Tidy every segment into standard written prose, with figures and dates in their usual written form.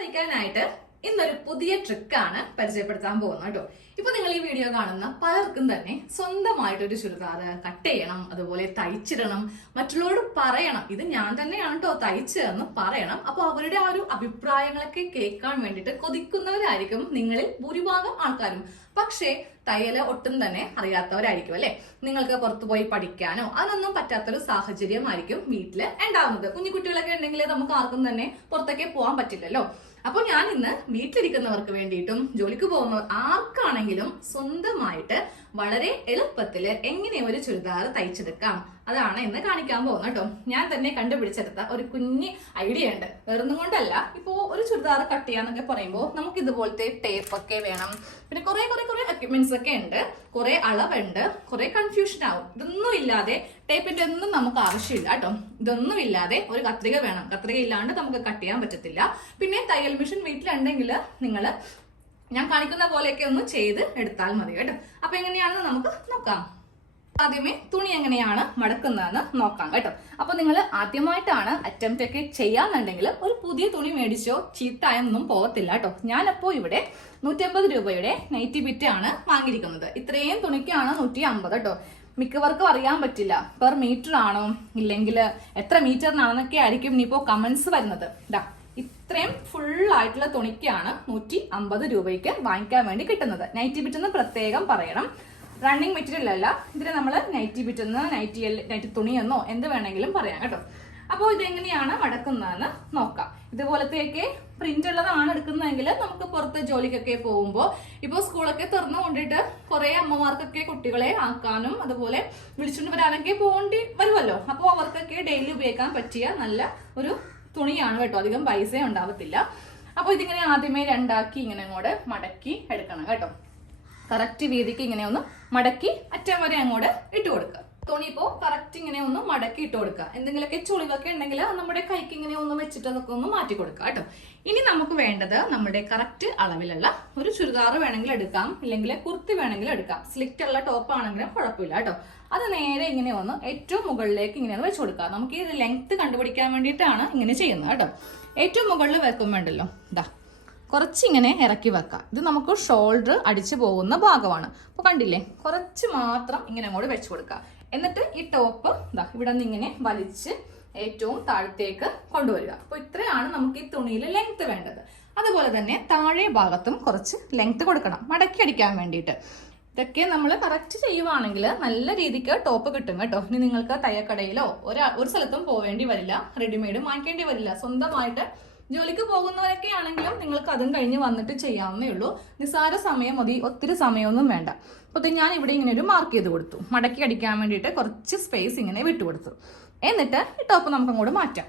തയ്ക്കാനായിട്ട് ഇന്നൊരു പുതിയ ട്രിക്കാണ് പരിചയപ്പെടുത്താൻ പോകുന്നത് കേട്ടോ. ഇപ്പൊ നിങ്ങൾ ഈ വീഡിയോ കാണുന്ന പലർക്കും തന്നെ സ്വന്തമായിട്ടൊരു ചുരിദാർ കട്ട് ചെയ്യണം, അതുപോലെ തയ്ച്ചിടണം, മറ്റുള്ളവരോട് പറയണം ഇത് ഞാൻ തന്നെയാണ് കേട്ടോ തയ്ച്ചതെന്ന് പറയണം. അപ്പൊ അവരുടെ ആ ഒരു അഭിപ്രായങ്ങളൊക്കെ കേൾക്കാൻ വേണ്ടിയിട്ട് കൊതിക്കുന്നവരായിരിക്കും നിങ്ങളിൽ ഭൂരിഭാഗം ആൾക്കാരും. പക്ഷേ തയ്യല് ഒട്ടും തന്നെ അറിയാത്തവരായിരിക്കും അല്ലെ. നിങ്ങൾക്ക് പുറത്തു പോയി പഠിക്കാനോ അതൊന്നും പറ്റാത്തൊരു സാഹചര്യമായിരിക്കും വീട്ടില് ഉണ്ടാവുന്നത്. കുഞ്ഞു കുട്ടികളൊക്കെ ഉണ്ടെങ്കിൽ നമുക്ക് ആർക്കും തന്നെ പുറത്തേക്ക് പോകാൻ പറ്റില്ലല്ലോ. അപ്പോൾ ഞാൻ ഇന്ന് വീട്ടിലിരിക്കുന്നവർക്ക് വേണ്ടിയിട്ടും ജോലിക്ക് പോകുന്നവർ ആർക്കാണെങ്കിലും സ്വന്തമായിട്ട് വളരെ എളുപ്പത്തില് എങ്ങനെ ഒരു ചുരിദാർ തയ്ച്ചെടുക്കാം അതാണ് ഇന്ന് കാണിക്കാൻ പോകുന്നത് കേട്ടോ. ഞാൻ തന്നെ കണ്ടുപിടിച്ചെടുത്ത ഒരു കുഞ്ഞി ഐഡിയ ഉണ്ട്. വേറൊന്നും കൊണ്ടല്ല, ഇപ്പോ ഒരു ചുരിദാർ കട്ട് ചെയ്യാന്നൊക്കെ പറയുമ്പോൾ നമുക്ക് ഇതുപോലത്തെ ടേപ്പ് ഒക്കെ വേണം, പിന്നെ കുറെ എക്യുപ്മെന്റ്സ് ഒക്കെ ഉണ്ട്, കുറെ അളവുണ്ട്, കുറെ കൺഫ്യൂഷൻ ആവും. ഇതൊന്നും ഇല്ലാതെ ടേപ്പിന്റെ ഒന്നും നമുക്ക് ആവശ്യമില്ല കേട്ടോ. ഇതൊന്നും ഇല്ലാതെ ഒരു കത്രിക വേണം. കത്രിക ഇല്ലാണ്ട് നമുക്ക് കട്ട് ചെയ്യാൻ പറ്റത്തില്ല. പിന്നെ തയ്യൽ മെഷീൻ വീട്ടിലുണ്ടെങ്കിൽ നിങ്ങൾ ഞാൻ കാണിക്കുന്ന പോലെയൊക്കെ ഒന്ന് ചെയ്ത് എടുത്താൽ മതി കേട്ടോ. അപ്പൊ എങ്ങനെയാണെന്ന് നമുക്ക് നോക്കാം. ആദ്യമേ തുണി എങ്ങനെയാണ് മടക്കുന്നതെന്ന് നോക്കാം കേട്ടോ. അപ്പൊ നിങ്ങൾ ആദ്യമായിട്ടാണ് അറ്റംപ്റ്റ് ഒക്കെ ചെയ്യാന്നുണ്ടെങ്കിൽ ഒരു പുതിയ തുണി മേടിച്ചോ ചീത്തായൊന്നും പോകത്തില്ല കേട്ടോ. ഞാനപ്പോ ഇവിടെ 150 രൂപയുടെ നൈറ്റി ബിറ്റ് ആണ് വാങ്ങിയിരിക്കുന്നത്. ഇത്രയും തുണിക്കാണ് 150 കേട്ടോ. മിക്കവർക്കും അറിയാൻ പറ്റില്ല പെർ മീറ്റർ ആണോ ഇല്ലെങ്കിൽ എത്ര മീറ്ററിനാണെന്നൊക്കെ ആയിരിക്കും ഇനിയിപ്പോ കമന്റ്സ് വരുന്നത്. ഇത്രയും ഫുൾ ആയിട്ടുള്ള തുണിക്കാണ് 150 രൂപയ്ക്ക് വാങ്ങിക്കാൻ വേണ്ടി കിട്ടുന്നത്. നൈറ്റി ബിറ്റ് എന്ന് പ്രത്യേകം പറയണം. റണ്ണിങ് മെറ്റീരിയൽ അല്ല, ഇതിന് നമ്മൾ നൈറ്റി ബിറ്റ് എന്ന് നൈറ്റി തുണി എന്നോ എന്ത് വേണമെങ്കിലും പറയാം കേട്ടോ. അപ്പോൾ ഇതെങ്ങനെയാണ് മടക്കുന്നതെന്ന് നോക്കാം. ഇതുപോലത്തെയൊക്കെ പ്രിന്റ് ഉള്ളതാണ് എടുക്കുന്നതെങ്കിൽ നമുക്ക് പുറത്ത് ജോലിക്കൊക്കെ പോകുമ്പോൾ ഇപ്പോൾ സ്കൂളൊക്കെ തുറന്നു കൊണ്ടിട്ട് കുറെ അമ്മമാർക്കൊക്കെ കുട്ടികളെ ആക്കാനും അതുപോലെ വിളിച്ചുകൊണ്ട് വരാനൊക്കെ പോകേണ്ടി വരുമല്ലോ. അപ്പോൾ അവർക്കൊക്കെ ഡെയിലി ഉപയോഗിക്കാൻ പറ്റിയ നല്ല ഒരു തുണിയാണ് കേട്ടോ. അധികം പൈസ ഉണ്ടാവത്തില്ല. അപ്പോൾ ഇതിങ്ങനെ ആദ്യമേ രണ്ടാക്കി ഇങ്ങനെ അങ്ങോട്ട് മടക്കി എടുക്കണം കേട്ടോ. കറക്റ്റ് വീതിക്ക് ഇങ്ങനെ ഒന്ന് മടക്കി അറ്റം വരെ അങ്ങോട്ട് ഇട്ട് കൊടുക്കുക. തുണി ഇപ്പോ കറക്റ്റ് ഇങ്ങനെ ഒന്ന് മടക്കി ഇട്ട് കൊടുക്കുക. എന്തെങ്കിലുമൊക്കെ ചുളിവൊക്കെ ഉണ്ടെങ്കിൽ നമ്മുടെ കൈക്ക് ഇങ്ങനെ ഒന്ന് വെച്ചിട്ട് അതൊക്കെ ഒന്ന് മാറ്റി കൊടുക്കുക കേട്ടോ. ഇനി നമുക്ക് വേണ്ടത് നമ്മുടെ കറക്റ്റ് അളവിലുള്ള ഒരു ചുരിദാർ വേണമെങ്കിൽ എടുക്കാം, ഇല്ലെങ്കിൽ കുർത്തി വേണമെങ്കിൽ എടുക്കാം. സ്ലിറ്റ് ഉള്ള ടോപ്പ് ആണെങ്കിലും കുഴപ്പമില്ല കേട്ടോ. അത് നേരെ ഇങ്ങനെ ഒന്ന് ഏറ്റവും മുകളിലേക്ക് ഇങ്ങനെ ഒന്ന് വെച്ച് കൊടുക്കുക. നമുക്ക് ഈ ലെങ്ത് കണ്ടുപിടിക്കാൻ വേണ്ടിയിട്ടാണ് ഇങ്ങനെ ചെയ്യുന്നത് കേട്ടോ. ഏറ്റവും മുകളിൽ വെക്കുമ്പോണ്ടല്ലോ കുറച്ചിങ്ങനെ ഇറക്കി വെക്കാം. ഇത് നമുക്ക് ഷോൾഡർ അടിച്ചു പോകുന്ന ഭാഗമാണ്. അപ്പൊ കണ്ടില്ലേ, കുറച്ച് മാത്രം ഇങ്ങനെ അങ്ങോട്ട് വെച്ച് കൊടുക്കുക. എന്നിട്ട് ഈ ടോപ്പ് ഇവിടെ നിന്ന് ഇങ്ങനെ വലിച്ച് ഏറ്റവും താഴത്തേക്ക് കൊണ്ടുവരിക. അപ്പൊ ഇത്രയാണ് നമുക്ക് ഈ തുണിയിൽ ലെങ്ത് വേണ്ടത്. അതുപോലെ തന്നെ താഴെ ഭാഗത്തും കുറച്ച് ലെങ്ത് കൊടുക്കണം മടക്കി അടിക്കാൻ വേണ്ടിയിട്ട്. ഇതൊക്കെ നമ്മൾ കറക്റ്റ് ചെയ്യുവാണെങ്കിൽ നല്ല രീതിക്ക് ടോപ്പ് കിട്ടും കേട്ടോ. ഇനി നിങ്ങൾക്ക് തയ്യക്കടയിലോ ഒരു സ്ഥലത്തും പോവേണ്ടി വരില്ല, റെഡിമെയ്ഡ് വാങ്ങിക്കേണ്ടി വരില്ല. സ്വന്തമായിട്ട് ജോലിക്ക് പോകുന്നവരൊക്കെ ആണെങ്കിലും നിങ്ങൾക്ക് അതും കഴിഞ്ഞ് വന്നിട്ട് ചെയ്യാവുന്നേ ഉള്ളൂ. നിസ്സാര സമയം മതി, ഒത്തിരി സമയമൊന്നും വേണ്ട. അപ്പോൾ ഞാൻ ഇവിടെ ഇങ്ങനെ ഒരു മാർക്ക് ചെയ്ത് കൊടുത്തു. മടക്കി അടിക്കാൻ വേണ്ടിയിട്ട് കുറച്ച് സ്പേസ് ഇങ്ങനെ വിട്ടുകൊടുത്തു. എന്നിട്ട് ഈ ടോപ്പ് നമുക്ക് അങ്ങോട്ട് മാറ്റാം.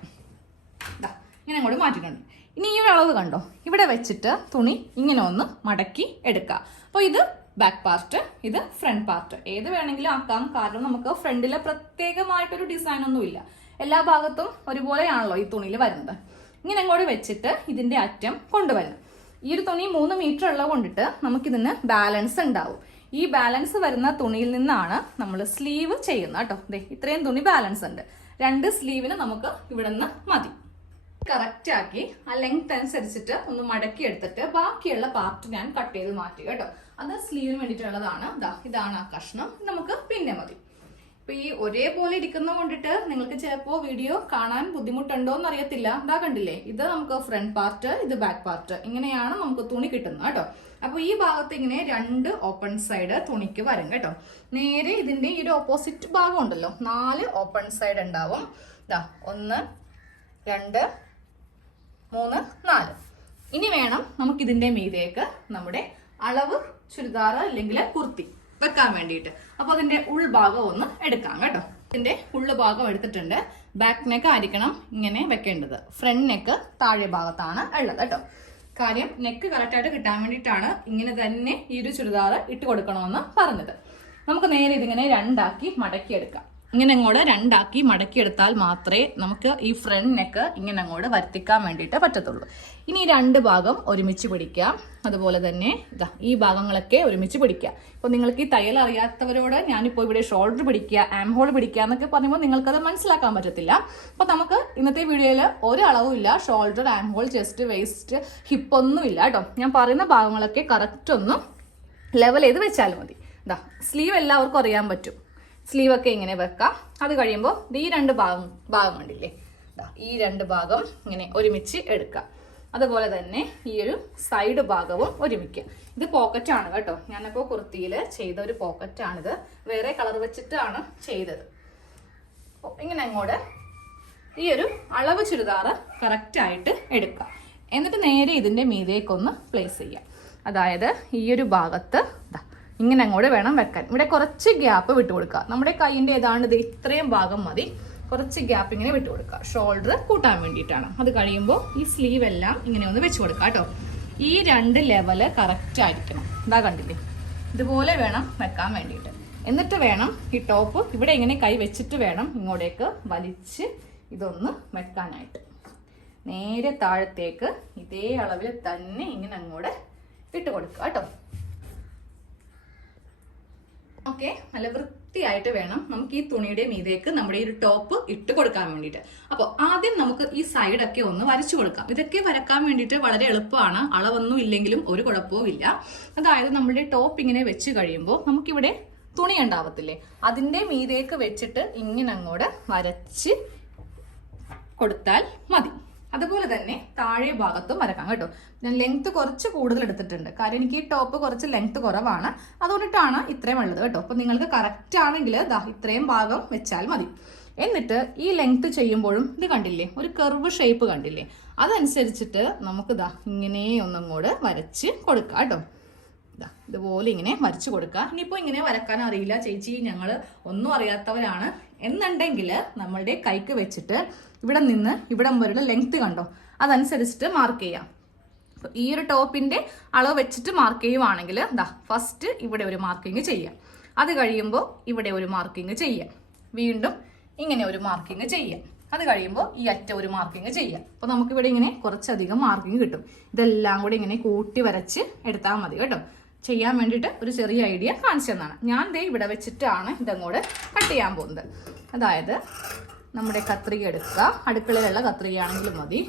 ഇങ്ങനെ അങ്ങോട്ട് മാറ്റിയിട്ടുണ്ട്. ഇനി ഈ അളവ് കണ്ടോ, ഇവിടെ വെച്ചിട്ട് തുണി ഇങ്ങനെ ഒന്ന് മടക്കി എടുക്കുക. അപ്പോൾ ഇത് ബാക്ക് പാർട്ട്, ഇത് ഫ്രണ്ട് പാർട്ട്, ഏത് വേണമെങ്കിലും ആക്കാം. കാരണം നമുക്ക് ഫ്രണ്ടിലെ പ്രത്യേകമായിട്ടൊരു ഡിസൈൻ ഒന്നും ഇല്ല. എല്ലാ ഭാഗത്തും ഒരുപോലെയാണല്ലോ ഈ തുണിയിൽ വരുന്നത്. ഇങ്ങനെ അങ്ങോട്ട് വെച്ചിട്ട് ഇതിന്റെ അറ്റം കൊണ്ടുവരണം. ഈ ഒരു തുണി 3 മീറ്റർ ഉള്ളത് കൊണ്ടിട്ട് നമുക്കിതിന് ബാലൻസ് ഉണ്ടാവും. ഈ ബാലൻസ് വരുന്ന തുണിയിൽ നിന്നാണ് നമ്മൾ സ്ലീവ് ചെയ്യുന്നത് കേട്ടോ. ഇത്രയും തുണി ബാലൻസ് ഉണ്ട്. 2 സ്ലീവിന് നമുക്ക് ഇവിടെ നിന്ന് മതി. കറക്റ്റ് ആക്കി ആ ലെങ്ത് അനുസരിച്ചിട്ട് ഒന്ന് മടക്കി എടുത്തിട്ട് ബാക്കിയുള്ള പാർട്ട് ഞാൻ കട്ട് ചെയ്ത് മാറ്റി കേട്ടോ. അത് സ്ലീവിന് വേണ്ടിയിട്ടുള്ളതാണ്. ഇതാണ് ആ കഷ്ണം, നമുക്ക് പിന്നെ മതി. ഇപ്പൊ ഈ ഒരേപോലെ ഇരിക്കുന്ന കൊണ്ടിട്ട് നിങ്ങൾക്ക് ചിലപ്പോ വീഡിയോ കാണാൻ ബുദ്ധിമുട്ടുണ്ടോ എന്ന് അറിയത്തില്ല. കണ്ടില്ലേ, ഇത് നമുക്ക് ഫ്രണ്ട് പാർട്ട്, ഇത് ബാക്ക് പാർട്ട്, ഇങ്ങനെയാണ് നമുക്ക് തുണി കിട്ടുന്നത് കേട്ടോ. അപ്പൊ ഈ ഭാഗത്ത് ഇങ്ങനെ 2 ഓപ്പൺ സൈഡ് തുണിക്ക് വരും കേട്ടോ. നേരെ ഇതിന്റെ ഈ ഒരു ഓപ്പോസിറ്റ് ഭാഗം ഉണ്ടല്ലോ, 4 ഓപ്പൺ സൈഡ് ഉണ്ടാവും. 1 2 3 4. ഇനി വേണം നമുക്ക് ഇതിന്റെ മീതേക്ക് നമ്മുടെ അളവ് ചുരിദാർ അല്ലെങ്കിൽ കുർത്തി വെക്കാൻ വേണ്ടിയിട്ട്. അപ്പൊ അതിന്റെ ഉൾഭാഗം ഒന്ന് എടുക്കാം കേട്ടോ. ഇതിന്റെ ഉള്ളുഭാഗം എടുത്തിട്ടുണ്ട്. ബാക്ക് നെക്ക് ആയിരിക്കണം ഇങ്ങനെ വെക്കേണ്ടത്. ഫ്രണ്ട് നെക്ക് താഴെ ഭാഗത്താണ് ഉള്ളത് കേട്ടോ. കാര്യം നെക്ക് കറക്റ്റായിട്ട് കിട്ടാൻ വേണ്ടിയിട്ടാണ് ഇങ്ങനെ തന്നെ ഈ ഒരു ചുരിദാർ ഇട്ട് കൊടുക്കണമെന്ന് പറഞ്ഞത്. നമുക്ക് നേരെ ഇതിങ്ങനെ 2 ആക്കി മടക്കി എടുക്കാം. ഇങ്ങനെ അങ്ങോട്ട് രണ്ടാക്കി മടക്കിയെടുത്താൽ മാത്രമേ നമുക്ക് ഈ ഫ്രണ്ട് നെക്ക് ഇങ്ങനെ അങ്ങോട്ട് വരുത്തിക്കാൻ വേണ്ടിയിട്ട് പറ്റത്തുള്ളൂ. ഇനി ഈ രണ്ട് ഭാഗം ഒരുമിച്ച് പിടിക്കാം. അതുപോലെ തന്നെ ഇതാ ഈ ഭാഗങ്ങളൊക്കെ ഒരുമിച്ച് പിടിക്കാം. ഇപ്പോൾ നിങ്ങൾക്ക് ഈ തയ്യൽ അറിയാത്തവരോട് ഞാനിപ്പോൾ ഇവിടെ ഷോൾഡർ പിടിക്കുക, ആം ഹോൾ പിടിക്കുക എന്നൊക്കെ പറയുമ്പോൾ നിങ്ങൾക്കത് മനസ്സിലാക്കാൻ പറ്റത്തില്ല. അപ്പോൾ നമുക്ക് ഇന്നത്തെ വീഡിയോയിൽ ഒരു അളവും ഇല്ല. Shoulder, arm hole, chest, waste, hip ഒന്നും ഇല്ല കേട്ടോ. ഞാൻ പറയുന്ന ഭാഗങ്ങളൊക്കെ കറക്റ്റ് ഒന്ന് ലെവൽ ചെയ്ത് വെച്ചാൽ മതി. ഇതാ സ്ലീവ് എല്ലാവർക്കും അറിയാൻ പറ്റും. സ്ലീവ് ഒക്കെ ഇങ്ങനെ വെക്കാം. അത് കഴിയുമ്പോൾ ഈ രണ്ട് ഭാഗം കണ്ടില്ലേ, ഈ രണ്ട് ഭാഗം ഇങ്ങനെ ഒരുമിച്ച് എടുക്കാം. അതുപോലെ തന്നെ ഈ ഒരു സൈഡ് ഭാഗവും ഒരുമിക്കുക. ഇത് പോക്കറ്റാണ് കേട്ടോ. ഞാനിപ്പോൾ കുർത്തിയിൽ ചെയ്ത ഒരു പോക്കറ്റാണിത്. വേറെ കളർ വെച്ചിട്ടാണ് ചെയ്തത്. ഇങ്ങനെ അങ്ങോട്ട് ഈ ഒരു അളവ് ചുരിദാറ് കറക്റ്റായിട്ട് എടുക്കാം. എന്നിട്ട് നേരെ ഇതിൻ്റെ മീതേക്കൊന്ന് പ്ലേസ് ചെയ്യാം. അതായത് ഈ ഒരു ഭാഗത്ത് ഇങ്ങനെ അങ്ങോട്ട് വേണം വെക്കാൻ. ഇവിടെ കുറച്ച് ഗ്യാപ്പ് വിട്ടു കൊടുക്കുക. നമ്മുടെ കൈയിൻ്റെ ഏതാണ്ട് ഇത് ഇത്രയും ഭാഗം മതി. കുറച്ച് ഗ്യാപ്പ് ഇങ്ങനെ വിട്ടു കൊടുക്കുക. ഷോൾഡർ കൂട്ടാൻ വേണ്ടിയിട്ടാണ്. അത് കഴിയുമ്പോൾ ഈ സ്ലീവ് എല്ലാം ഇങ്ങനെ ഒന്ന് വെച്ച് കൊടുക്കുക കേട്ടോ. ഈ രണ്ട് ലെവല് കറക്റ്റ് ആയിരിക്കണം. ഇതാ കണ്ടില്ലേ, ഇതുപോലെ വേണം വെക്കാൻ വേണ്ടിയിട്ട്. എന്നിട്ട് വേണം ഈ ടോപ്പ് ഇവിടെ ഇങ്ങനെ കൈ വെച്ചിട്ട് വേണം ഇങ്ങോട്ടേക്ക് വലിച്ച് ഇതൊന്ന് വെക്കാനായിട്ട്. നേരെ താഴത്തേക്ക് ഇതേ അളവിൽ തന്നെ ഇങ്ങനെ അങ്ങോട്ട് ഇട്ട് കൊടുക്കുക കേട്ടോ. ഓക്കെ, നല്ല വൃത്തിയായിട്ട് വേണം നമുക്ക് ഈ തുണിയുടെ മീതേക്ക് നമ്മുടെ ഈ ഒരു ടോപ്പ് ഇട്ട് കൊടുക്കാൻ വേണ്ടിയിട്ട്. അപ്പോൾ ആദ്യം നമുക്ക് ഈ സൈഡൊക്കെ ഒന്ന് വരച്ചു കൊടുക്കാം. ഇതൊക്കെ വരക്കാൻ വേണ്ടിയിട്ട് വളരെ എളുപ്പമാണ്. അളവൊന്നും ഇല്ലെങ്കിലും ഒരു കുഴപ്പവും ഇല്ല. അതായത് നമ്മുടെ ടോപ്പ് ഇങ്ങനെ വെച്ച് കഴിയുമ്പോൾ നമുക്കിവിടെ തുണി ഉണ്ടാവത്തില്ലേ, അതിൻ്റെ മീതേക്ക് വെച്ചിട്ട് ഇങ്ങനെ അങ്ങോട്ട് വരച്ച് കൊടുത്താൽ മതി. അതുപോലെ തന്നെ താഴെ ഭാഗത്തും വരക്കാം കേട്ടോ. ഞാൻ ലെങ്ത് കുറച്ച് കൂടുതൽ എടുത്തിട്ടുണ്ട്. കാര്യം എനിക്ക് ഈ ടോപ്പ് കുറച്ച് ലെങ്ത് കുറവാണ്, അതുകൊണ്ടിട്ടാണ് ഇത്രയും ഉള്ളത് കേട്ടോ. അപ്പോൾ നിങ്ങൾക്ക് കറക്റ്റ് ആണെങ്കിൽ ഇത്രയും ഭാഗം വെച്ചാൽ മതി. എന്നിട്ട് ഈ ലെങ്ത് ചെയ്യുമ്പോഴും ഇത് കണ്ടില്ലേ, ഒരു കർവ് ഷേപ്പ് കണ്ടില്ലേ, അതനുസരിച്ചിട്ട് നമുക്ക് ഇങ്ങനെ ഒന്നങ്ങോട്ട് വരച്ച് കൊടുക്കാം കേട്ടോ. ഇതുപോലെ ഇങ്ങനെ വരച്ചു കൊടുക്കുക. ഇനിയിപ്പോൾ ഇങ്ങനെ വരക്കാൻ അറിയില്ല ചേച്ചി, ഞങ്ങൾ ഒന്നും അറിയാത്തവരാണ് എന്നുണ്ടെങ്കിൽ നമ്മളുടെ കൈക്ക് വെച്ചിട്ട് ഇവിടെ നിന്ന് ഇവിടം വരെയുള്ള ലെങ്ത് കണ്ടോ, അതനുസരിച്ചിട്ട് മാർക്ക് ചെയ്യാം. ഈ ഒരു ടോപ്പിന്റെ അളവ് വെച്ചിട്ട് മാർക്ക് ചെയ്യുവാണെങ്കിൽ ഫസ്റ്റ് ഇവിടെ ഒരു മാർക്കിങ് ചെയ്യാം. അത് കഴിയുമ്പോൾ ഇവിടെ ഒരു മാർക്കിങ് ചെയ്യാം. വീണ്ടും ഇങ്ങനെ ഒരു മാർക്കിങ് ചെയ്യാം. അത് കഴിയുമ്പോൾ ഈ അറ്റ ഒരു മാർക്കിങ് ചെയ്യാം. അപ്പോൾ നമുക്കിവിടെ ഇങ്ങനെ കുറച്ചധികം മാർക്കിങ് കിട്ടും. ഇതെല്ലാം കൂടി ഇങ്ങനെ കൂട്ടി വരച്ച് എടുത്താൽ മതി കേട്ടോ. ചെയ്യാൻ വേണ്ടിയിട്ട് ഒരു ചെറിയ ഐഡിയ കാണിച്ചു തന്നാണ്. ഞാൻ ദേ ഇവിടെ വെച്ചിട്ടാണ് ഇതങ്ങോട്ട് കട്ട് ചെയ്യാൻ പോകുന്നത്. അതായത് നമ്മുടെ കത്രിക എടുക്കുക, അടുക്കളയിലുള്ള കത്രികയാണെങ്കിലും മതി.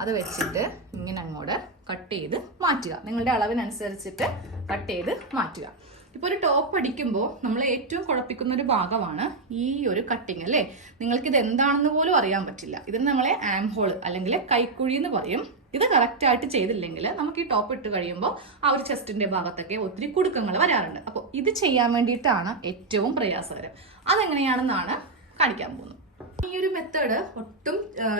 അത് വെച്ചിട്ട് ഇങ്ങനെ അങ്ങോട്ട് കട്ട് ചെയ്ത് മാറ്റുക. നിങ്ങളുടെ അളവിനനുസരിച്ചിട്ട് കട്ട് ചെയ്ത് മാറ്റുക. ഇപ്പോൾ ഒരു ടോപ്പ് അടിക്കുമ്പോൾ നമ്മൾ ഏറ്റവും കുഴപ്പിക്കുന്ന ഒരു ഭാഗമാണ് ഈ ഒരു കട്ടിങ് അല്ലേ. നിങ്ങൾക്കിത് എന്താണെന്ന് പോലും അറിയാൻ പറ്റില്ല. ഇതിന് നമ്മളെ ആം ഹോൾ അല്ലെങ്കിൽ കൈക്കുഴി എന്ന് പറയും. ഇത് കറക്റ്റ് ആയിട്ട് ചെയ്തില്ലെങ്കിൽ നമുക്ക് ഈ ടോപ്പ് ഇട്ട് കഴിയുമ്പോൾ ആ ഒരു ചെസ്റ്റിന്റെ ഭാഗത്തൊക്കെ ഒത്തിരി കുടുക്കങ്ങൾ വരാറുണ്ട്. അപ്പോൾ ഇത് ചെയ്യാൻ വേണ്ടിയിട്ടാണ് ഏറ്റവും പ്രയാസകരം. അതെങ്ങനെയാണെന്നാണ് കാണിക്കാൻ പോകുന്നത്. ഈ ഒരു മെത്തേഡ് ഒട്ടും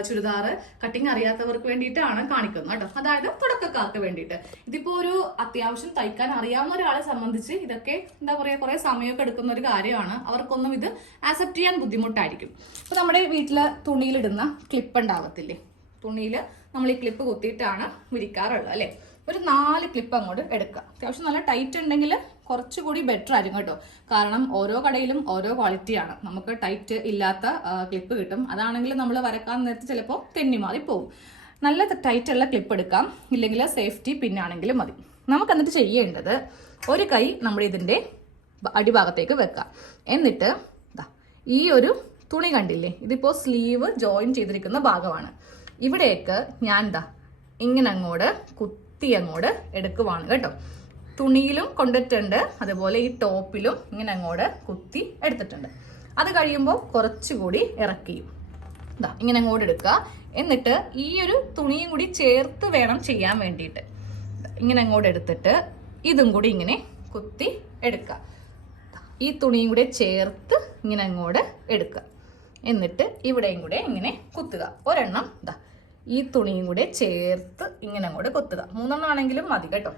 ചുരിദാർ കട്ടിങ് അറിയാത്തവർക്ക് വേണ്ടിയിട്ടാണ് കാണിക്കുന്നത് കേട്ടോ. അതായത് തുടക്കക്കാർക്ക് വേണ്ടിയിട്ട്. ഇതിപ്പോ ഒരു അത്യാവശ്യം തയ്ക്കാൻ അറിയാവുന്ന ഒരാളെ സംബന്ധിച്ച് ഇതൊക്കെ എന്താ പറയാ, കുറെ സമയമൊക്കെ എടുക്കുന്ന ഒരു കാര്യമാണ്. അവർക്കൊന്നും ഇത് ആക്സെപ്റ്റ് ചെയ്യാൻ ബുദ്ധിമുട്ടായിരിക്കും. അപ്പൊ നമ്മുടെ വീട്ടില് തുണിയിലിടുന്ന ക്ലിപ്പ് ഉണ്ടാവത്തില്ലേ, തുണിയിൽ നമ്മൾ ഈ ക്ലിപ്പ് കുത്തിയിട്ടാണ് വിരിക്കാറുള്ളത് അല്ലേ. ഒരു 4 ക്ലിപ്പ് അങ്ങോട്ട് എടുക്കുക. അത്യാവശ്യം നല്ല ടൈറ്റ് ഉണ്ടെങ്കിൽ കുറച്ചുകൂടി ബെറ്റർ ആയിരിക്കും കേട്ടോ. കാരണം ഓരോ കടയിലും ഓരോ ക്വാളിറ്റിയാണ്. നമുക്ക് ടൈറ്റ് ഇല്ലാത്ത ക്ലിപ്പ് കിട്ടും. അതാണെങ്കിൽ നമ്മൾ വരക്കാൻ നേരത്തെ ചിലപ്പോൾ തെന്നിമാറി പോകും. നല്ല ടൈറ്റുള്ള ക്ലിപ്പ് എടുക്കാം. ഇല്ലെങ്കിൽ സേഫ്റ്റി പിന്നാണെങ്കിലും മതി. നമുക്ക് എന്നിട്ട് ചെയ്യേണ്ടത്, ഒരു കൈ നമ്മൾ ഇതിൻ്റെ അടിഭാഗത്തേക്ക് വെക്കാം. എന്നിട്ട് ഈ ഒരു തുണി കണ്ടില്ലേ, ഇതിപ്പോൾ സ്ലീവ് ജോയിൻ ചെയ്തിരിക്കുന്ന ഭാഗമാണ്. ഇവിടേക്ക് ഞാൻ ഇങ്ങനെ അങ്ങോട്ട് കുത്തി അങ്ങോട്ട് എടുക്കുവാണ് കേട്ടോ. തുണിയിലും കൊണ്ടിട്ടുണ്ട്, അതുപോലെ ഈ ടോപ്പിലും ഇങ്ങനെ അങ്ങോട്ട് കുത്തി എടുത്തിട്ടുണ്ട്. അത് കഴിയുമ്പോൾ കുറച്ചുകൂടി ഇറക്കിയും ഇങ്ങനെ അങ്ങോട്ട് എടുക്കുക. എന്നിട്ട് ഈ ഒരു തുണിയും കൂടി ചേർത്ത് വേണം ചെയ്യാൻ വേണ്ടിയിട്ട്. ഇങ്ങനെ അങ്ങോട്ട് എടുത്തിട്ട് ഇതും കൂടി ഇങ്ങനെ കുത്തി എടുക്കുക. ഈ തുണിയും കൂടെ ചേർത്ത് ഇങ്ങനെ അങ്ങോട്ട് എടുക്കുക. എന്നിട്ട് ഇവിടെയും കൂടെ ഇങ്ങനെ കുത്തുക. ഒരെണ്ണം ഈ തുണിയും കൂടെ ചേർത്ത് ഇങ്ങനെ അങ്ങോട്ട് കുത്തുക. 3 ആണെങ്കിലും മതി കേട്ടോ.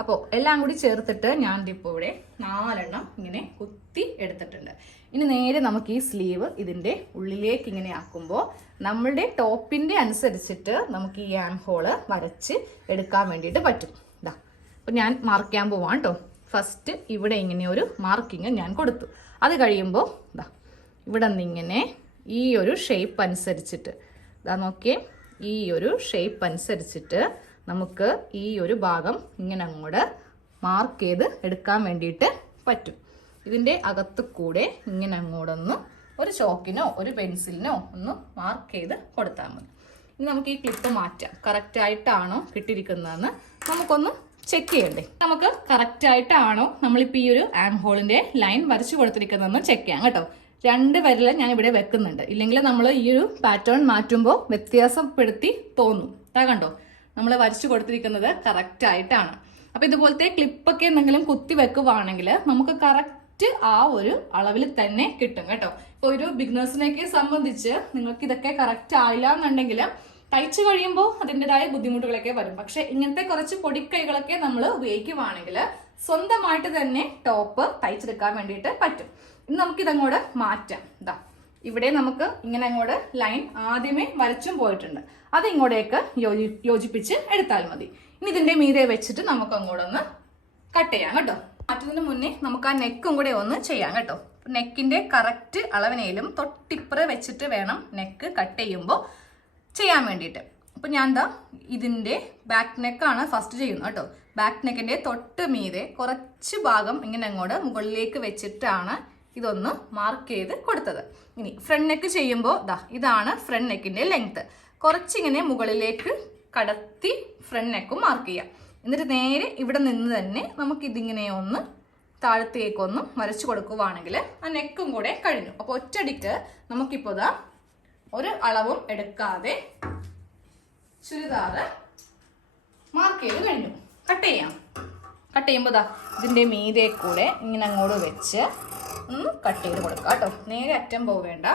അപ്പോൾ എല്ലാം കൂടി ചേർത്തിട്ട് ഞാൻ ഇപ്പോൾ ഇവിടെ 4 എണ്ണം ഇങ്ങനെ കുത്തി എടുത്തിട്ടുണ്ട്. ഇനി നേരെ നമുക്ക് ഈ സ്ലീവ് ഇതിൻ്റെ ഉള്ളിലേക്ക് ഇങ്ങനെ ആക്കുമ്പോൾ നമ്മളുടെ ടോപ്പിൻ്റെ അനുസരിച്ചിട്ട് നമുക്ക് ഈ ആം ഹോള് വരച്ച് എടുക്കാൻ വേണ്ടിയിട്ട് പറ്റും. അപ്പോൾ ഞാൻ മാർക്ക് ചെയ്യാൻ പോവാം കേട്ടോ. ഫസ്റ്റ് ഇവിടെ ഇങ്ങനെ ഒരു മാർക്കിങ് ഞാൻ കൊടുത്തു. അത് കഴിയുമ്പോൾ ഇവിടെ നിന്നിങ്ങനെ ഈ ഒരു ഷേപ്പ് അനുസരിച്ചിട്ട് ഇതാ നോക്കിയേ, ഈ ഒരു ഷേപ്പ് അനുസരിച്ചിട്ട് നമുക്ക് ഈ ഒരു ഭാഗം ഇങ്ങനെ അങ്ങോട്ട് മാർക്ക് ചെയ്ത് എടുക്കാൻ വേണ്ടിയിട്ട് പറ്റും. ഇതിൻ്റെ അകത്ത് കൂടെ ഇങ്ങനെ അങ്ങോട്ടൊന്ന് ഒരു ചോക്കിനോ ഒരു പെൻസിലിനോ ഒന്ന് മാർക്ക് ചെയ്ത് കൊടുത്താൽ മതി. ഇനി നമുക്ക് ഈ ക്ലിപ്പ് മാറ്റാം. കറക്റ്റായിട്ടാണോ കിട്ടിയിരിക്കുന്നതെന്ന് നമുക്കൊന്ന് ചെക്ക് ചെയ്യണ്ടേ. നമുക്ക് കറക്റ്റായിട്ടാണോ നമ്മളിപ്പോൾ ഈ ഒരു ആം ഹോളിൻ്റെ ലൈൻ വരച്ചു കൊടുത്തിരിക്കുന്നതെന്ന് ചെക്ക് ചെയ്യാം കേട്ടോ. 2 വിരൽ ഞാൻ ഇവിടെ വെക്കുന്നുണ്ട്, ഇല്ലെങ്കിൽ നമ്മൾ ഈ ഒരു പാറ്റേൺ മാറ്റുമ്പോൾ വ്യത്യാസപ്പെടുത്തി തോന്നും. ഇതാ കണ്ടോ, നമ്മൾ വരച്ചു കൊടുത്തിരിക്കുന്നത് കറക്റ്റായിട്ടാണ്. അപ്പം ഇതുപോലത്തെ ക്ലിപ്പൊക്കെ എന്തെങ്കിലും കുത്തി വെക്കുവാണെങ്കിൽ നമുക്ക് കറക്റ്റ് ആ ഒരു അളവിൽ തന്നെ കിട്ടും കേട്ടോ. ഇപ്പോൾ ഒരു ബിഗിനേഴ്സിനെയൊക്കെ സംബന്ധിച്ച് നിങ്ങൾക്ക് ഇതൊക്കെ കറക്റ്റ് ആയില്ല എന്നുണ്ടെങ്കിൽ തയ്ച്ചു കഴിയുമ്പോൾ അതിൻ്റെതായ ബുദ്ധിമുട്ടുകളൊക്കെ വരും. പക്ഷെ ഇങ്ങനത്തെ കുറച്ച് പൊടിക്കൈകളൊക്കെ നമ്മൾ ഉപയോഗിക്കുവാണെങ്കിൽ സ്വന്തമായിട്ട് തന്നെ ടോപ്പ് തയ്ച്ചെടുക്കാൻ വേണ്ടിയിട്ട് പറ്റും. ഇനി നമുക്കിതങ്ങോട്ട് മാറ്റാം. ഇതാ ഇവിടെ നമുക്ക് ഇങ്ങനെ അങ്ങോട്ട് ലൈൻ ആദ്യമേ വരച്ചും പോയിട്ടുണ്ട്, അത് ഇങ്ങോട്ടേക്ക് യോജിപ്പിച്ച് എടുത്താൽ മതി. ഇനി ഇതിൻ്റെ മീതെ വെച്ചിട്ട് നമുക്ക് അങ്ങോട്ടൊന്ന് കട്ട് ചെയ്യാം കേട്ടോ. മാറ്റുന്നതിന് മുന്നേ നമുക്ക് ആ നെക്കും കൂടെ ഒന്ന് ചെയ്യാം കേട്ടോ. നെക്കിൻ്റെ കറക്റ്റ് അളവിനേലും തൊട്ടിപ്പുറ വെച്ചിട്ട് വേണം നെക്ക് കട്ട് ചെയ്യുമ്പോൾ ചെയ്യാൻ വേണ്ടിയിട്ട്. അപ്പം ഞാൻ എന്താ ഇതിൻ്റെ ബാക്ക് നെക്കാണ് ഫസ്റ്റ് ചെയ്യുന്നത് കേട്ടോ. ബാക്ക് നെക്കിൻ്റെ തൊട്ട് മീതെ കുറച്ച് ഭാഗം ഇങ്ങനെ അങ്ങോട്ട് മുകളിലേക്ക് വെച്ചിട്ടാണ് ഇതൊന്ന് മാർക്ക് ചെയ്ത് കൊടുത്തത്. ഇനി ഫ്രണ്ട് നെക്ക് ചെയ്യുമ്പോൾ ഇതാണ് ഫ്രണ്ട് നെക്കിൻ്റെ ലെങ്ത്. കുറച്ചിങ്ങനെ മുകളിലേക്ക് കടത്തി ഫ്രണ്ട് നെക്കും മാർക്ക് ചെയ്യാം. എന്നിട്ട് നേരെ ഇവിടെ നിന്ന് തന്നെ നമുക്കിതിങ്ങനെ ഒന്ന് താഴത്തേക്കൊന്ന് വരച്ചു കൊടുക്കുവാണെങ്കിൽ ആ നെക്കും കൂടെ കഴിഞ്ഞു. അപ്പോൾ ഒറ്റടിക്ക് നമുക്കിപ്പോൾ ഒരു അളവും എടുക്കാതെ ചുരിദാറ് മാർക്ക് ചെയ്ത് കഴിഞ്ഞു. കട്ട് ചെയ്യാം. കട്ട് ചെയ്യുമ്പോൾ ഇതിൻ്റെ മീതെ കൂടെ ഇങ്ങനെ അങ്ങോട്ട് വെച്ച് ഒന്ന് കട്ട് ചെയ്ത് കൊടുക്കുക കേട്ടോ. നേരെ അറ്റം പോവേണ്ട,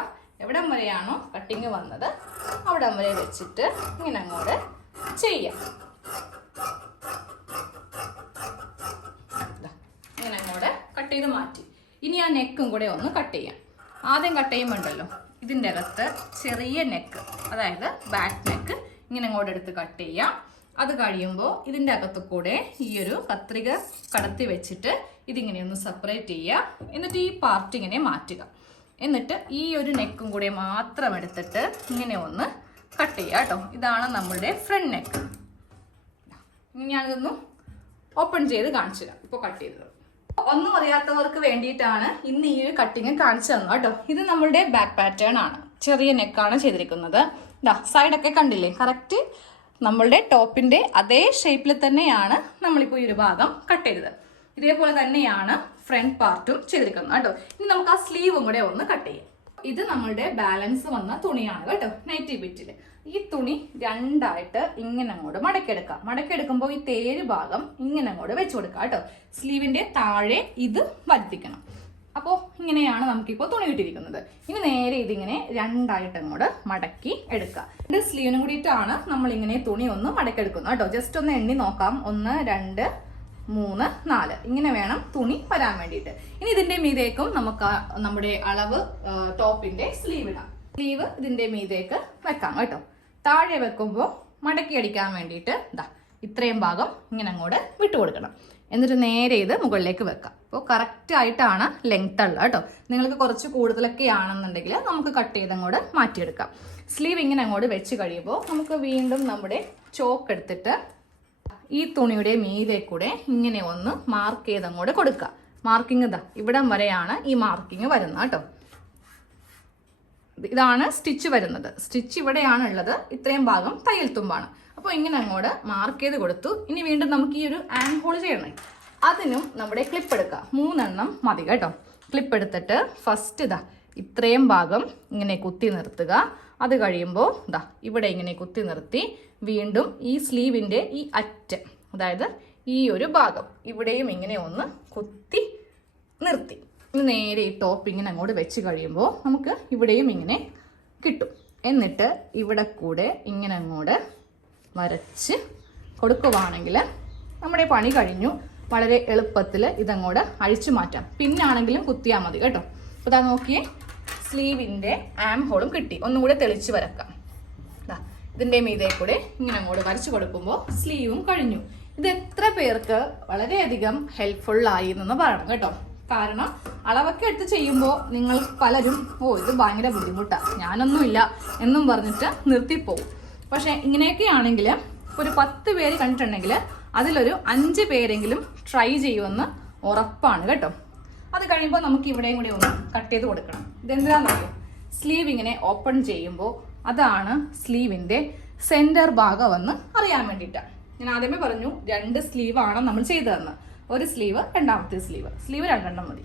എവിടം വരെയാണോ കട്ടിങ് വന്നത് അവിടം വരെ വെച്ചിട്ട് ഇങ്ങനെ അങ്ങോട്ട് ചെയ്യാം. ഇങ്ങനെ അങ്ങോട്ട് കട്ട് ചെയ്ത് മാറ്റി. ഇനി ആ നെക്കും കൂടെ ഒന്ന് കട്ട് ചെയ്യാം. ആദ്യം കട്ട് ചെയ്യുമ്പോണ്ടല്ലോ ഇതിൻ്റെ അകത്ത് ചെറിയ നെക്ക്, അതായത് ബാക്ക് നെക്ക് ഇങ്ങനെ അങ്ങോട്ട് എടുത്ത് കട്ട് ചെയ്യാം. അത് കഴിയുമ്പോൾ ഇതിൻ്റെ അകത്ത് കൂടെ ഈ ഒരു കത്രിക കടത്തി വെച്ചിട്ട് ഇതിങ്ങനെ ഒന്ന് സെപ്പറേറ്റ് ചെയ്യുക. എന്നിട്ട് ഈ പാർട്ട് ഇങ്ങനെ മാറ്റുക. എന്നിട്ട് ഈ ഒരു നെക്കും കൂടെ മാത്രം എടുത്തിട്ട് ഇങ്ങനെ ഒന്ന് കട്ട് ചെയ്യുക കേട്ടോ. ഇതാണ് നമ്മുടെ ഫ്രണ്ട് നെക്ക്. ഇനി ഞാനിതൊന്ന് ഓപ്പൺ ചെയ്ത് കാണിച്ചു തരാം. ഇപ്പോൾ കട്ട് ചെയ്തത് ഒന്നും അറിയാത്തവർക്ക് വേണ്ടിയിട്ടാണ് ഇന്ന് ഈ ഒരു കട്ടിങ് കാണിച്ചു തന്നത് കേട്ടോ. ഇത് നമ്മളുടെ ബാക്ക് പാറ്റേൺ ആണ്. ചെറിയ നെക്കാണ് ചെയ്തിരിക്കുന്നത്. സൈഡൊക്കെ കണ്ടില്ലേ, കറക്റ്റ് നമ്മളുടെ ടോപ്പിൻ്റെ അതേ ഷേപ്പിൽ തന്നെയാണ് നമ്മളിപ്പോൾ ഈ ഒരു ഭാഗം കട്ട് ചെയ്തത്. ഇതേപോലെ തന്നെയാണ് ഫ്രണ്ട് പാർട്ടും ചെയ്തിരിക്കുന്നത് കേട്ടോ. ഇനി നമുക്ക് ആ സ്ലീവും കൂടെ ഒന്ന് കട്ട് ചെയ്യാം. ഇത് നമ്മളുടെ ബാലൻസ് വന്ന തുണിയാണ് കേട്ടോ, നൈറ്റി ബിറ്റിൽ. ഈ തുണി രണ്ടായിട്ട് ഇങ്ങനെ അങ്ങോട്ട് മടക്കിയെടുക്കാം. മടക്കിയെടുക്കുമ്പോൾ ഈ തേര് ഭാഗം ഇങ്ങനെ അങ്ങോട്ട് വെച്ച് കൊടുക്കാം കേട്ടോ. സ്ലീവിൻ്റെ താഴെ ഇത് വരുത്തിക്കണം. അപ്പോൾ ഇങ്ങനെയാണ് നമുക്കിപ്പോൾ തുണി കിട്ടിയിരിക്കുന്നത്. ഇനി നേരെ ഇതിങ്ങനെ രണ്ടായിട്ട് അങ്ങോട്ട് മടക്കി എടുക്കുക. രണ്ട് സ്ലീവിനും കൂടിയിട്ടാണ് നമ്മളിങ്ങനെ തുണി ഒന്ന് മടക്കിയെടുക്കുന്നത് കേട്ടോ. ജസ്റ്റ് ഒന്ന് എണ്ണി നോക്കാം. 1 2 3 4 ഇങ്ങനെ വേണം തുണി വരാൻ വേണ്ടിയിട്ട്. ഇനി ഇതിൻ്റെ മീതേക്കും നമുക്ക് നമ്മുടെ അളവ് ടോപ്പിൻ്റെ സ്ലീവ് ഇടാം. സ്ലീവ് ഇതിൻ്റെ മീതേക്ക് വെക്കാം കേട്ടോ. താഴെ വെക്കുമ്പോൾ മടക്കി അടിക്കാൻ വേണ്ടിയിട്ട് ഇത്രയും ഭാഗം ഇങ്ങനെ അങ്ങോട്ട് വിട്ടു കൊടുക്കണം. എന്നിട്ട് നേരെ ഇത് മുകളിലേക്ക് വെക്കാം. അപ്പോൾ കറക്റ്റായിട്ടാണ് ലെങ്ത് ഉള്ളത് കേട്ടോ. നിങ്ങൾക്ക് കുറച്ച് കൂടുതലൊക്കെ ആണെന്നുണ്ടെങ്കിൽ നമുക്ക് കട്ട് ചെയ്ത് അങ്ങോട്ട് മാറ്റിയെടുക്കാം. സ്ലീവ് ഇങ്ങനെ അങ്ങോട്ട് വെച്ച് കഴിയുമ്പോൾ നമുക്ക് വീണ്ടും നമ്മുടെ ചോക്ക് എടുത്തിട്ട് ഈ തുണിയുടെ മീതെ കൂടെ ഇങ്ങനെ ഒന്ന് മാർക്ക് ചെയ്ത് അങ്ങോട്ട് കൊടുക്കുക. മാർക്കിംഗ് ഇവിടം വരെയാണ് ഈ മാർക്കിംഗ് വരുന്നത് കേട്ടോ. ഇതാണ് സ്റ്റിച്ച് വരുന്നത്. സ്റ്റിച്ച് ഇവിടെയാണ് ഉള്ളത്. ഇത്രയും ഭാഗം തയ്യൽ തുമ്പാണ്. അപ്പോൾ ഇങ്ങനെ അങ്ങോട്ട് മാർക്ക് ചെയ്ത് കൊടുത്തു. ഇനി വീണ്ടും നമുക്ക് ഈ ഒരു ആം ഹോൾ ചെയ്യണം. അതിനും നമ്മുടെ ക്ലിപ്പ് എടുക്കുക. 3 എണ്ണം മതി കേട്ടോ. ക്ലിപ്പ് എടുത്തിട്ട് ഫസ്റ്റ് ഇത്രയും ഭാഗം ഇങ്ങനെ കുത്തി നിർത്തുക. അത് കഴിയുമ്പോൾ ഇവിടെ ഇങ്ങനെ കുത്തി നിർത്തി വീണ്ടും ഈ സ്ലീവിൻ്റെ ഈ അറ്റം, അതായത് ഈ ഒരു ഭാഗം ഇവിടെയും ഇങ്ങനെ ഒന്ന് കുത്തി നിർത്തി. ഇനി നേരെ ഈ ടോപ്പ് ഇങ്ങനെ അങ്ങോട്ട് വെച്ച് കഴിയുമ്പോൾ നമുക്ക് ഇവിടെയും ഇങ്ങനെ കിട്ടും. എന്നിട്ട് ഇവിടെ കൂടെ ഇങ്ങനെ അങ്ങോട്ട് വരച്ച് കൊടുക്കുവാണെങ്കിൽ നമ്മുടെ പണി കഴിഞ്ഞു. വളരെ എളുപ്പത്തിൽ ഇതങ്ങോട്ട് അഴിച്ചു മാറ്റാം. പിന്നാണെങ്കിലും കുത്തിയാൽ മതി കേട്ടോ. അപ്പോൾ ഇതാ നോക്കിയേ, സ്ലീവിൻ്റെ ആം ഹോളും കിട്ടി. ഒന്നും കൂടെ തെളിച്ച് വരക്കാം. ഇതിൻ്റെ മീതെ കൂടെ ഇങ്ങനെ അങ്ങോട്ട് വരച്ച് കൊടുക്കുമ്പോൾ സ്ലീവും കഴിഞ്ഞു. ഇത് എത്ര പേർക്ക് വളരെയധികം ഹെൽപ്ഫുൾ ആയി എന്ന് പറയണം കേട്ടോ. കാരണം അളവൊക്കെ എടുത്ത് ചെയ്യുമ്പോൾ നിങ്ങൾ പലരും ഇത് ഭയങ്കര ബുദ്ധിമുട്ടാണ്, ഞാനൊന്നുമില്ല എന്നും പറഞ്ഞിട്ട് നിർത്തിപ്പോവും. പക്ഷെ ഇങ്ങനെയൊക്കെ ആണെങ്കിൽ ഒരു 10 പേര് കണ്ടിട്ടുണ്ടെങ്കിൽ അതിലൊരു 5 പേരെങ്കിലും ട്രൈ ചെയ്യുമെന്ന് ഉറപ്പാണ് കേട്ടോ. അത് കഴിയുമ്പോൾ നമുക്ക് ഇവിടെയും കൂടി ഒന്ന് കട്ട് ചെയ്ത് കൊടുക്കണം. ഇതെന്താണെന്നറിയോ, സ്ലീവ് ഇങ്ങനെ ഓപ്പൺ ചെയ്യുമ്പോൾ അതാണ് സ്ലീവിന്റെ സെന്റർ ഭാഗമെന്ന് അറിയാൻ വേണ്ടിയിട്ടാണ്. ഞാൻ ആദ്യമേ പറഞ്ഞു 2 സ്ലീവാണ് നമ്മൾ ചെയ്തതെന്ന്. ഒരു സ്ലീവ്, രണ്ടാമത്തെ സ്ലീവ് 2 മതി.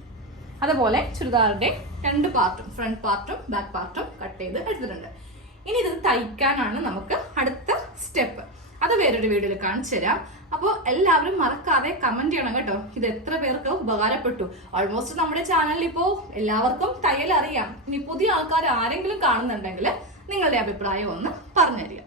അതുപോലെ ചുരിദാറിന്റെ 2 പാർട്ടും, ഫ്രണ്ട് പാർട്ടും ബാക്ക് പാർട്ടും കട്ട് ചെയ്ത് എടുത്തിട്ടുണ്ട്. ഇനി ഇത് തയ്ക്കാനാണ് നമുക്ക് അടുത്ത സ്റ്റെപ്പ്. അത് വേറൊരു വീഡിയോയിൽ കാണിച്ചു തരാം. അപ്പോൾ എല്ലാവരും മറക്കാതെ കമന്റ് ചെയ്യണം കേട്ടോ, ഇത് എത്ര പേർക്ക് ഉപകാരപ്പെട്ടു. ഓൾമോസ്റ്റ് നമ്മുടെ ചാനലിൽ ഇപ്പോൾ എല്ലാവർക്കും തയ്യൽ അറിയാം. ഇനി പുതിയ ആൾക്കാർ ആരെങ്കിലും കാണുന്നുണ്ടെങ്കിൽ നിങ്ങളുടെ അഭിപ്രായം ഒന്ന് പറഞ്ഞു തരിക.